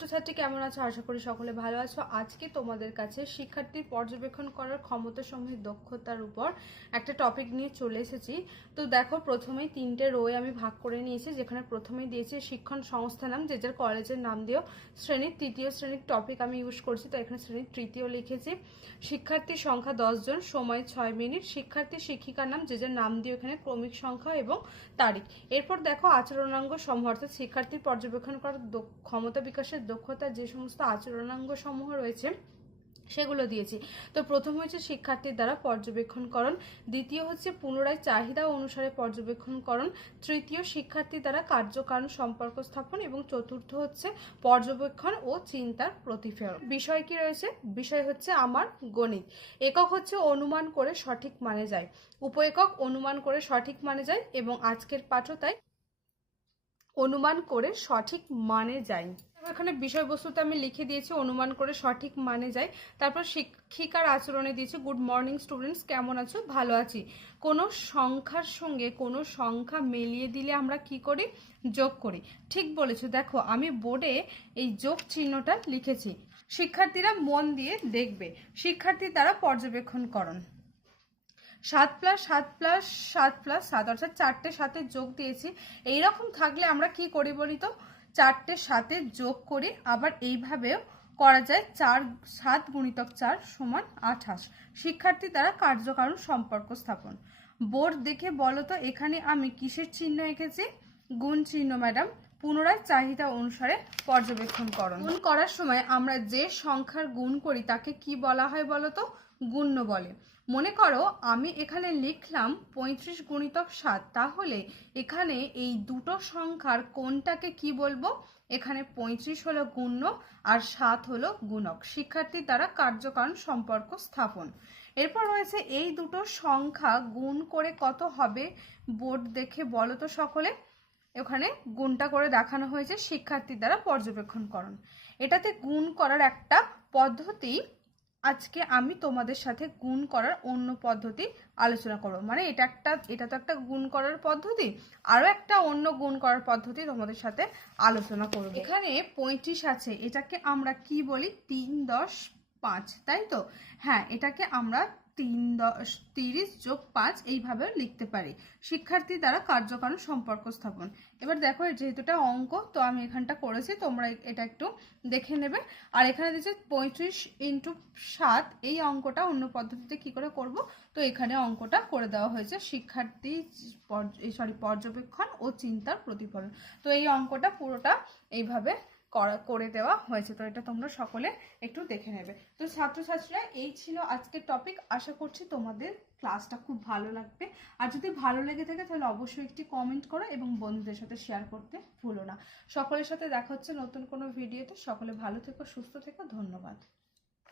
ছাত্রছাত্রী কেমন আছো? আশা করি সকলে ভালো আছো। আজকে তোমাদের কাছে শিক্ষার্থীর পর্যবেক্ষণ করার ক্ষমতা সমূহ দক্ষতার উপর একটা টপিক নিয়ে চলে এসেছি। তো দেখো, প্রথমেই 3টে রোয়ে আমি ভাগ করে নিয়েছি, যেখানে প্রথমেই দিয়েছি শিক্ষণ সংস্থা নাম, যে যার কলেজের নাম দিও। শ্রেণীর তৃতীয় শ্রেণীর টপিক আমি ইউজ করছি, তো এখানে শ্রেণীর তৃতীয় লিখেছি। শিক্ষার্থীর সংখ্যা 10 জন, সময় 6 মিনিট। শিক্ষার্থী শিক্ষিকার নাম, যে যার নাম দিও এখানে ক্রমিক সংখ্যা এবং তারিখ। এরপর দেখো আচরণাঙ্গ সমূহ, অর্থাৎ শিক্ষার্থীর পর্যবেক্ষণ করার ক্ষমতা বিকাশের দক্ষতা যে সমস্ত আচরণাঙ্গ সমূহ রয়েছে সেগুলো দিয়েছি। তো প্রথম হচ্ছে শিক্ষার্থীর দ্বারা পর্যবেক্ষণকরণ, দ্বিতীয় হচ্ছে পুনরায় চাহিদা অনুসারে পর্যবেক্ষণকরণ, তৃতীয় শিক্ষার্থীর দ্বারা কার্যকারণ সম্পর্ক স্থাপন এবং চতুর্থ হচ্ছে পর্যবেক্ষণ ও চিন্তার প্রতিফলন। বিষয় কি রয়েছে? বিষয় হচ্ছে আমার গণিত। একক হচ্ছে অনুমান করে সঠিক মানে যায়, উপ-একক অনুমান করে সঠিক মানে যায় এবং আজকের পাঠও তাই অনুমান করে সঠিক মানে যায়। এখানে বিষয়বস্তুতে আমি লিখে দিয়েছি অনুমান করে সঠিক মানে যায়। তারপর শিক্ষিকার আচরণে দিয়েছি গুড মর্নিং স্টুডেন্টস, কেমন আছো? ভালো আছি। কোনো সংখ্যার সঙ্গে কোনো সংখ্যা মিলিয়ে দিলে আমরা কি করি? যোগ করি। ঠিক বলেছো। দেখো আমি বোর্ডে এই যোগ চিহ্নটা লিখেছি, শিক্ষার্থীরা মন দিয়ে দেখবে। শিক্ষার্থীর দ্বারা পর্যবেক্ষণকরণ, 7 + 7 + 7 + 7 অর্থাৎ 4টে 7-এর যোগ দিয়েছি। এইরকম থাকলে আমরা কি করি বলি তো? 4টে 7-এর যোগ করি। আবার এইভাবেও করা যায়, 4 7 × 4 = 28। শিক্ষার্থী দ্বারা কার্যকারণ সম্পর্ক স্থাপন। বোর্ড দেখে বলো তো এখানে আমি কিসের চিহ্ন এঁকেছি? গুণ চিহ্ন ম্যাডাম। পুনরায় চাহিদা অনুসারে পর্যবেক্ষণকরণ। গুণ করার সময় আমরা যে সংখ্যার গুণ করি তাকে কি বলা হয় বলো তো? গুণ্য বলে। মনে করো আমি এখানে লিখলাম 35 × 7, তাহলে এখানে এই দুটো সংখ্যার কোনটাকে কি বলবো? এখানে 35 হলো গুণ্য আর 7 হলো গুণক। শিক্ষার্থীর দ্বারা কার্যকারণ সম্পর্ক স্থাপন। এরপর রয়েছে এই দুটো সংখ্যা গুণ করে কত হবে? বোর্ড দেখে বলো তো সকলে। ওখানে গুণটা করে দেখানো হয়েছে শিক্ষার্থীর দ্বারা পর্যবেক্ষণকরণ। এটাতে গুণ করার একটা পদ্ধতি আজকে আমি তোমাদের সাথে গুণ করার অন্য পদ্ধতি আলোচনা করব। মানে এটা তো একটা গুণ করার পদ্ধতি, আরও একটা অন্য গুণ করার পদ্ধতি তোমাদের সাথে আলোচনা করব। এখানে 35 আছে, এটাকে আমরা কি বলি? 3 10 5, তাই তো? হ্যাঁ, এটাকে আমরা 30 + 5 এইভাবে লিখতে পারি। শিক্ষার্থী দ্বারা কার্যকারণ সম্পর্ক স্থাপন। এবার দেখো, যেহেতু এটা অঙ্ক, তো আমি এখানটা করেছি, তোমরা এটা একটু দেখে নেবে। আর এখানে দিয়েছে 35 × 7, এই অঙ্কটা অন্য পদ্ধতিতে কি করে করব? তো এখানে অঙ্কটা করে দেওয়া হয়েছে শিক্ষার্থী পর্যবেক্ষণ ও চিন্তার প্রতিফলন। তো এই অঙ্কটা পুরোটা এইভাবে করে দেওয়া হয়েছে। তো এটা তোমরা সকলে একটু দেখে নেবে। তো ছাত্রছাত্রীরা, এই ছিল আজকের টপিক। আশা করছি তোমাদের ক্লাসটা খুব ভালো লাগবে। আর যদি ভালো লেগে থাকে তাহলে অবশ্যই একটি কমেন্ট করো এবং বন্ধুদের সাথে শেয়ার করতে ভুলো না। সকলের সাথে দেখা হচ্ছে নতুন কোনো ভিডিওতে। সকলে ভালো থেকো, সুস্থ থেকো। ধন্যবাদ।